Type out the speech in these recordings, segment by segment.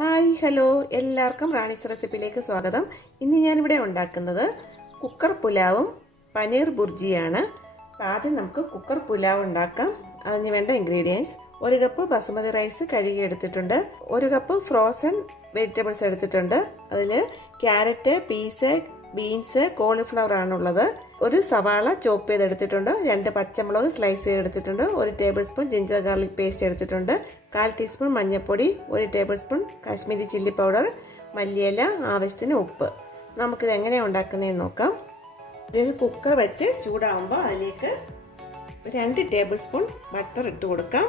Hi hello എല്ലാവർക്കും റാണീസ് റെസിപ്പിയിലേക്ക് സ്വാഗതം. ഇന്ന് ഞാനിവിടെ ഉണ്ടാക്കുന്നത് കുക്കർ പുലാവും പനീർ ബുർജിയാണ്. ആദ്യം നമുക്ക് കുക്കർ പുലാവ് ഉണ്ടാക്കാം. അതിന് വേണ്ട ഇൻഗ്രീഡിയൻസ്: 1 കപ്പ് ബസ്മതി റൈസ് കഴുകി എടുത്തിട്ടുണ്ട്, 1 കപ്പ് ഫ്രോസൺ വെജിറ്റബിൾസ് എടുത്തിട്ടുണ്ട്. അതിൽ ക്യാരറ്റ്, പീസ്, ബീൻസ്, കോളിഫ്ലവർ ആണുള്ളത്. 1 സവാള ചോപ്പ് ചെയ്തെടുത്തിട്ടുണ്ട്, 2 പച്ചമുളക് സ്ലൈസ് ചെയ്തെടുത്തിട്ടുണ്ട്, 1 tablespoon ginger garlic paste എടുത്തിട്ടുണ്ട്, 1/4 ടീസ്പൂൺ മഞ്ഞൾപ്പൊടി, 1 tablespoon Kashmiri chilli powder, മല്ലിയില, ആവശ്യത്തിന് ഉപ്പ്. നമുക്കിത് എങ്ങനെയാണ് ഉണ്ടാക്കുന്നതെന്ന് നോക്കാം. ഒരു കുക്കർ വെച്ച് ചൂടാവുമ്പോൾ അതിലേക്ക് 2 ടേബിൾ സ്പൂൺ ബട്ടർ ഇട്ട് കൊടുക്കാം.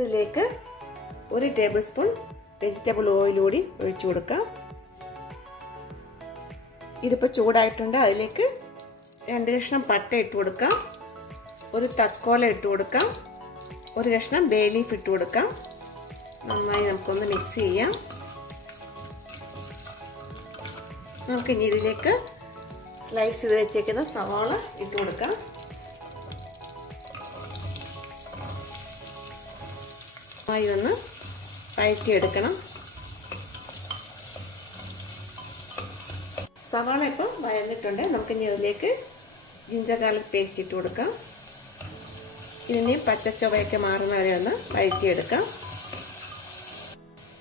ഇതിലേക്ക് 1 ടേബിൾ സ്പൂൺ വെജിറ്റബിൾ ഓയിൽ കൂടി ഒഴിച്ചു കൊടുക്കാം. ഇതിപ്പോൾ ചൂടായിട്ടുണ്ട്. അതിലേക്ക് 2 കഷ്ണം പട്ട ഇട്ട് കൊടുക്കാം, 1 തക്കോല ഇട്ട് കൊടുക്കാം, 1 കഷ്ണം ബേ ലീഫ് ഇട്ട് കൊടുക്കാം. നന്നായി നമുക്കൊന്ന് മിക്സ് ചെയ്യാം. നമുക്ക് ഇനി ഇതിലേക്ക് സ്ലൈസ് ചെയ്ത് വെച്ചേക്കുന്ന സവാള ഇട്ട് കൊടുക്കാം. നന്നായി ഒന്ന് വഴറ്റിയെടുക്കണം. സവാള ഇപ്പം വഴന്നിട്ടുണ്ട്. നമുക്കിനി അതിലേക്ക് ജിഞ്ചർ ഗാർലിക് പേസ്റ്റ് ഇട്ട് കൊടുക്കാം. ഇതിന് പച്ചച്ചൊവയൊക്കെ മാറുന്ന വരെ ഒന്ന് വഴറ്റിയെടുക്കാം.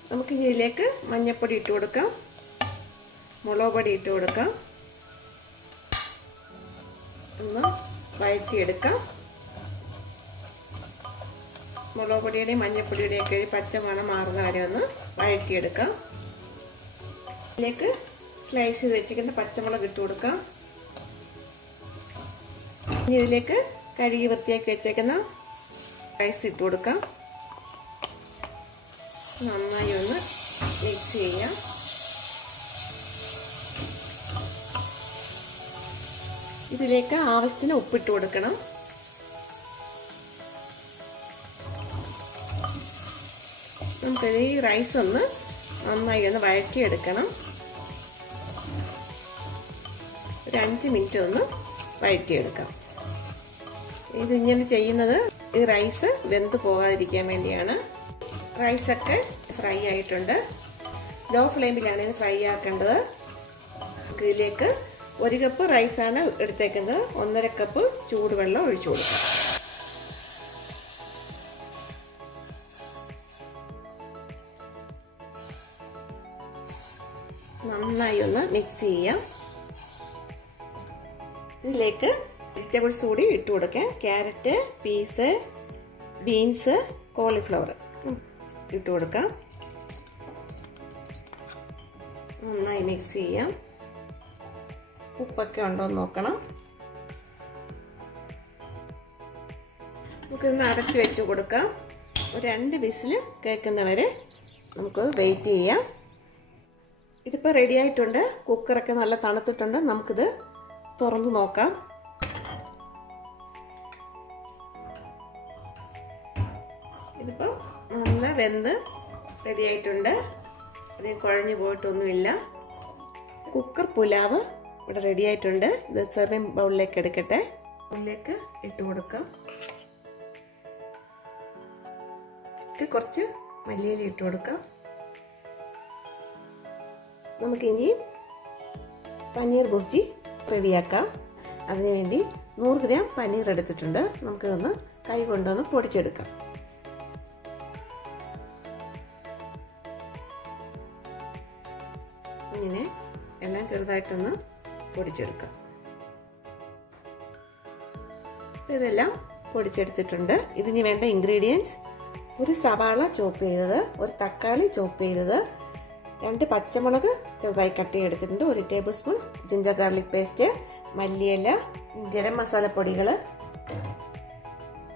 നമുക്കിനി ഇതിലേക്ക് മഞ്ഞൾപ്പൊടി ഇട്ട് കൊടുക്കാം, മുളക് പൊടി ഇട്ട് കൊടുക്കാം. ഒന്ന് വഴറ്റിയെടുക്കാം. മുളക് പൊടിയുടെയും മഞ്ഞൾപ്പൊടിയുടെയും ഒക്കെ പച്ചമണം മാറുന്ന വരെ ഒന്ന് വഴറ്റിയെടുക്കാം. ഇതിലേക്ക് സ്ലൈസ് ചെയ്ത് വെച്ചിരിക്കുന്ന പച്ചമുളക് ഇട്ട് കൊടുക്കാം. ഇനി ഇതിലേക്ക് കഴുകി വൃത്തിയാക്കി വെച്ചേക്കുന്ന റൈസ് ഇട്ട് കൊടുക്കാം. നന്നായി ഒന്ന് മിക്സ് ചെയ്യാം. ഇതിലേക്ക് ആവശ്യത്തിന് ഉപ്പിട്ട് കൊടുക്കണം. നമുക്കിത് ഈ റൈസ് ഒന്ന് നന്നായി ഒന്ന് വഴറ്റിയെടുക്കണം. ഒരു 5 മിനിറ്റ് ഒന്ന് വഴറ്റിയെടുക്കാം. ഇതിങ്ങനെ ചെയ്യുന്നത് ഈ റൈസ് വെന്ത് പോകാതിരിക്കാൻ വേണ്ടിയാണ്. റൈസൊക്കെ ഫ്രൈ ആയിട്ടുണ്ട്. ലോ ഫ്ലെയിമിലാണ് ഇത് ഫ്രൈ ആക്കേണ്ടത്. ഇതിലേക്ക് 1 കപ്പ് റൈസാണ് എടുത്തേക്കുന്നത്, 1.5 കപ്പ് ചൂടുവെള്ളം ഒഴിച്ചു കൊടുക്കാം. നന്നായി ഒന്ന് മിക്സ് ചെയ്യാം. ഇതിലേക്ക് വെജിറ്റബിൾസ് കൂടി ഇട്ട് കൊടുക്കാം. ക്യാരറ്റ്, പീസ്, ബീൻസ്, കോളിഫ്ലവർ ഇട്ട് കൊടുക്കാം. നന്നായി മിക്സ് ചെയ്യാം. ഉപ്പൊക്കെ ഉണ്ടോ എന്ന് നോക്കണം. നമുക്കിന്ന് അടച്ചു വെച്ച് കൊടുക്കാം. ഒരു 2 വിസിൽ കേൾക്കുന്നവരെ നമുക്ക് വെയിറ്റ് ചെയ്യാം. ഇതിപ്പോൾ റെഡി ആയിട്ടുണ്ട്. കുക്കറൊക്കെ നല്ല തണുത്തിട്ടുണ്ട്. നമുക്കിത് തുറന്നു നോക്കാം. ഇതിപ്പോൾ നല്ല വെന്ത് റെഡി ആയിട്ടുണ്ട്. അതിന് കുഴഞ്ഞു പോയിട്ടൊന്നുമില്ല. കുക്കർ പുലാവ് ഇവിടെ റെഡി ആയിട്ടുണ്ട്. ഇത് സെർവിങ് ബൗളിലേക്ക് എടുക്കട്ടെ. ബൗളിലേക്ക് ഇട്ട് കൊടുക്കാം. കുറച്ച് മല്ലിയില ഇട്ട് കൊടുക്കാം. നമുക്കിനി പനീർ ബുർജി റെഡിയാക്കാം. അതിനുവേണ്ടി 100 ഗ്രാം പനീർ എടുത്തിട്ടുണ്ട്. നമുക്കിതൊന്ന് കൈ കൊണ്ടൊന്ന് പൊടിച്ചെടുക്കാം. ഇങ്ങനെ എല്ലാം ചെറുതായിട്ടൊന്ന് പൊടിച്ചെടുക്കാം. ഇതെല്ലാം പൊടിച്ചെടുത്തിട്ടുണ്ട്. ഇതിന് വേണ്ട ഇൻഗ്രീഡിയൻസ്: 1 സവാള ചോപ്പ് ചെയ്തത്, 1 തക്കാളി ചോപ്പ് ചെയ്തത്, 2 പച്ചമുളക് ചെറുതായി കട്ട് ചെയ്തെടുത്തിട്ടുണ്ട്, 1 tablespoon ginger garlic paste, മല്ലിയില, ഗരം മസാല പൊടികൾ,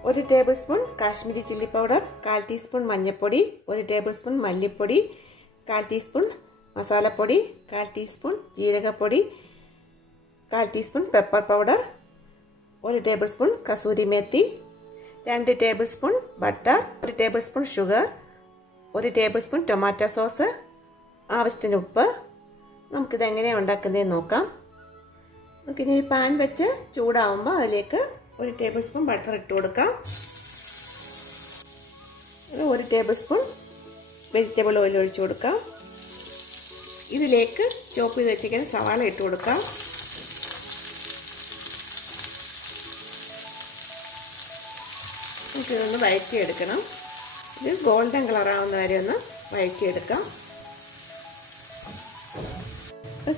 1 tablespoon Kashmiri chilli powder, 1/4 teaspoon മഞ്ഞൾപ്പൊടി, 1 ടേബിൾ സ്പൂൺ മല്ലിപ്പൊടി, 1/4 ടീസ്പൂൺ മസാലപ്പൊടി, 1/4 ടീസ്പൂൺ ജീരകപ്പൊടി, 1/4 teaspoon pepper powder, 1 tablespoon kasuri methi, 2 tablespoon butter, 1 tablespoon sugar, 1 tablespoon tomato sauce, ആവശ്യത്തിന് ഉപ്പ്. നമുക്കിത് എങ്ങനെയാണ് ഉണ്ടാക്കുന്നതെന്ന് നോക്കാം. നമുക്കിനി പാൻ വെച്ച് ചൂടാവുമ്പോൾ അതിലേക്ക് 1 ടേബിൾ സ്പൂൺ ബട്ടർ ഇട്ട് കൊടുക്കാം. 1 1 ടേബിൾ സ്പൂൺ വെജിറ്റബിൾ ഓയിൽ ഒഴിച്ചു കൊടുക്കാം. ഇതിലേക്ക് ചോപ്പ് ചെയ്ത് വെച്ചിരിക്കുന്ന സവാള ഇട്ട് കൊടുക്കാം. നമുക്കിതൊന്ന് വഴറ്റിയെടുക്കണം. ഇത് ഗോൾഡൻ കളറാവുന്ന വരെ ഒന്ന് വഴറ്റിയെടുക്കാം.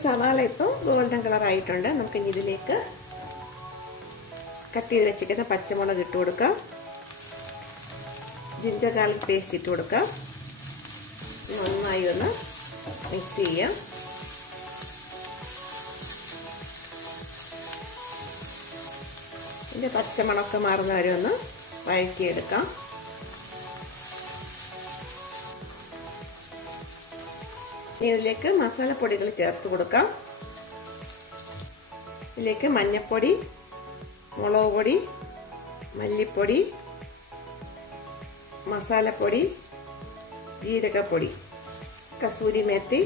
സവാള ഇപ്പോൾ ഗോൾഡൻ കളർ ആയിട്ടുണ്ട്. നമുക്കിനി ഇതിലേക്ക് കട്ട് ചെയ്ത് വെച്ചിരിക്കുന്ന പച്ചമുളക് ഇട്ട് കൊടുക്കാം. ജിഞ്ചർ ഗാർലിക് പേസ്റ്റ് ഇട്ട് കൊടുക്കാം. നന്നായി ഒന്ന് മിക്സ് ചെയ്യാം. ഇതിൻ്റെ പച്ചമണമൊക്കെ മാറുന്ന വരെ ഒന്ന് വഴറ്റിയെടുക്കാം. ഇതിലേക്ക് മസാലപ്പൊടികൾ ചേർത്ത് കൊടുക്കാം. ഇതിലേക്ക് മഞ്ഞൾപ്പൊടി, മുളക് പൊടി, മല്ലിപ്പൊടി, മസാലപ്പൊടി, ജീരകപ്പൊടി, കസൂരിമേത്തി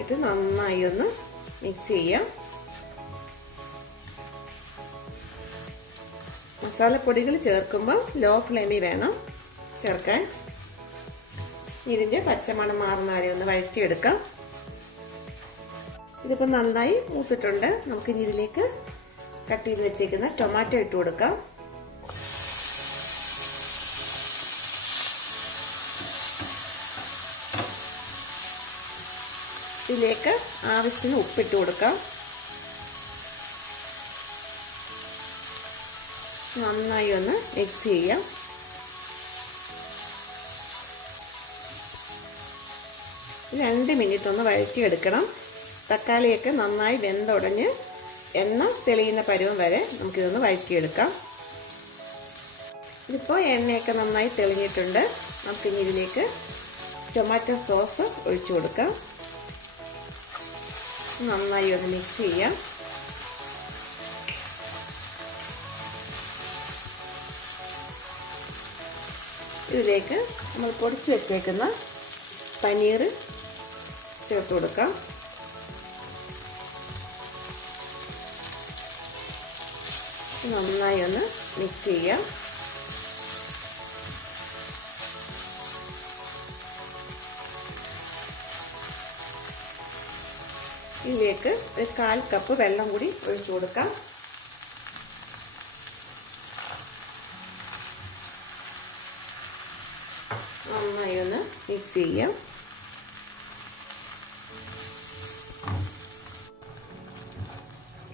ഇട്ട് നന്നായി ഒന്ന് മിക്സ് ചെയ്യാം. മസാലപ്പൊടികൾ ചേർക്കുമ്പോൾ ലോ ഫ്ലെയിമിൽ വേണം ചേർക്കാൻ. ഇതിൻ്റെ പച്ചമണം മാറുന്ന വരെ ഒന്ന് വഴറ്റിയെടുക്കാം. ഇതിപ്പോൾ നന്നായി മൂത്തിട്ടുണ്ട്. നമുക്കിനി ഇതിലേക്ക് കട്ട് ചെയ്ത് വെച്ചേക്കുന്ന ടൊമാറ്റോ ഇട്ട് കൊടുക്കാം. ഇതിലേക്ക് ആവശ്യത്തിന് ഉപ്പിട്ട് കൊടുക്കാം. നന്നായി ഒന്ന് മിക്സ് ചെയ്യാം. രണ്ട് മിനിറ്റ് ഒന്ന് വഴറ്റിയെടുക്കണം. തക്കാളിയൊക്കെ നന്നായി വെന്തുടഞ്ഞ് എണ്ണ തെളിയുന്ന പരുവം വരെ നമുക്കിതൊന്ന് വഴറ്റിയെടുക്കാം. ഇതിപ്പോൾ എണ്ണയൊക്കെ നന്നായി തെളിഞ്ഞിട്ടുണ്ട്. നമുക്കിനി ഇതിലേക്ക് ടൊമാറ്റോ സോസ് ഒഴിച്ചു കൊടുക്കാം. നന്നായി ഒന്ന് മിക്സ് ചെയ്യാം. ഇതിലേക്ക് നമ്മൾ പൊടിച്ചു വെച്ചേക്കുന്ന പനീർ ചേർത്ത് കൊടുക്കാം. നന്നായി ഒന്ന് മിക്സ് ചെയ്യാം. ഇതിലേക്ക് ഒരു 1/4 കപ്പ് വെള്ളം കൂടി ഒഴിച്ചു കൊടുക്കാം. നന്നായി ഒന്ന് മിക്സ് ചെയ്യാം.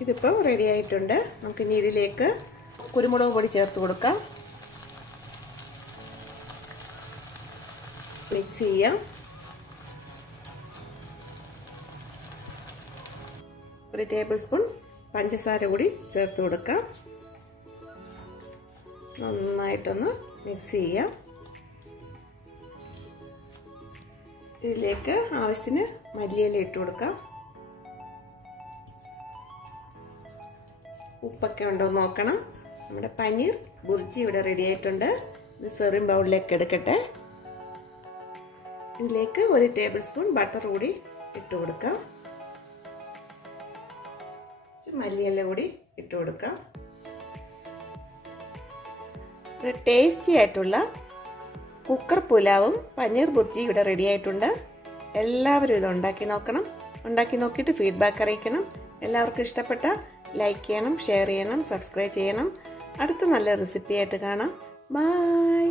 ഇതിപ്പോൾ റെഡി ആയിട്ടുണ്ട്. നമുക്കിനി ഇതിലേക്ക് കുരുമുളക് പൊടി ചേർത്ത് കൊടുക്കാം. മിക്സ് ചെയ്യാം. ഒരു ടേബിൾ സ്പൂൺ പഞ്ചസാര കൂടി ചേർത്ത് കൊടുക്കാം. നന്നായിട്ടൊന്ന് മിക്സ് ചെയ്യാം. ഇതിലേക്ക് ആവശ്യത്തിന് മല്ലിയില ഇട്ട് കൊടുക്കാം. ഉപ്പൊക്കെ ഉണ്ടോ നോക്കണം. നമ്മുടെ പനീർ ബുർജി ഇവിടെ റെഡി ആയിട്ടുണ്ട്. ഇത് സെർവിംഗ് ബൗളിലേക്ക് എടുക്കട്ടെ. ഇതിലേക്ക് ഒരു ടേബിൾ സ്പൂൺ ബട്ടർ കൂടി ഇട്ട് കൊടുക്കാം. മല്ലിയില കൂടി ഇട്ട് കൊടുക്കാം. ടേസ്റ്റി ആയിട്ടുള്ള കുക്കർ പുലാവും പനീർ ബുർജി ഇവിടെ റെഡി ആയിട്ടുണ്ട്. എല്ലാവരും ഇത് ഉണ്ടാക്കി നോക്കണം. ഉണ്ടാക്കി നോക്കിയിട്ട് ഫീഡ്ബാക്ക് അറിയിക്കണം. എല്ലാവർക്കും ഇഷ്ടപ്പെട്ട ലൈക്ക് ചെയ്യണം, ഷെയർ ചെയ്യണം, സബ്സ്ക്രൈബ് ചെയ്യണം. അടുത്ത നല്ല റെസിപ്പി ആയിട്ട് കാണാം. ബൈ.